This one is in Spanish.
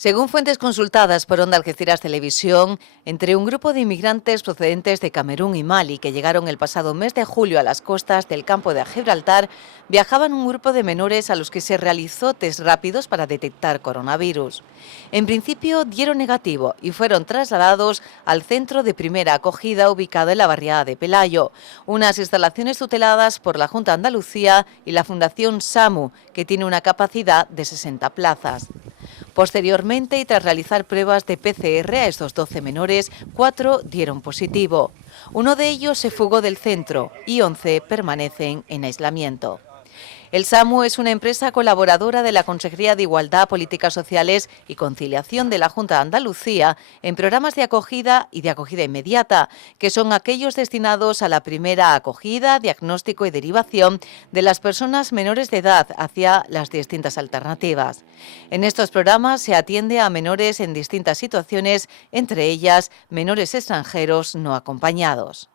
Según fuentes consultadas por Onda Algeciras Televisión, entre un grupo de inmigrantes procedentes de Camerún y Mali que llegaron el pasado mes de julio a las costas del campo de Gibraltar, viajaban un grupo de menores a los que se realizó test rápidos para detectar coronavirus. En principio dieron negativo y fueron trasladados al centro de primera acogida ubicado en la barriada de Pelayo, unas instalaciones tuteladas por la Junta de Andalucía y la Fundación SAMU, que tiene una capacidad de 60 plazas. Posteriormente, y tras realizar pruebas de PCR a estos 12 menores, 4 dieron positivo. Uno de ellos se fugó del centro y 11 permanecen en aislamiento. El SAMU es una empresa colaboradora de la Consejería de Igualdad, Políticas Sociales y Conciliación de la Junta de Andalucía en programas de acogida y de acogida inmediata, que son aquellos destinados a la primera acogida, diagnóstico y derivación de las personas menores de edad hacia las distintas alternativas. En estos programas se atiende a menores en distintas situaciones, entre ellas menores extranjeros no acompañados.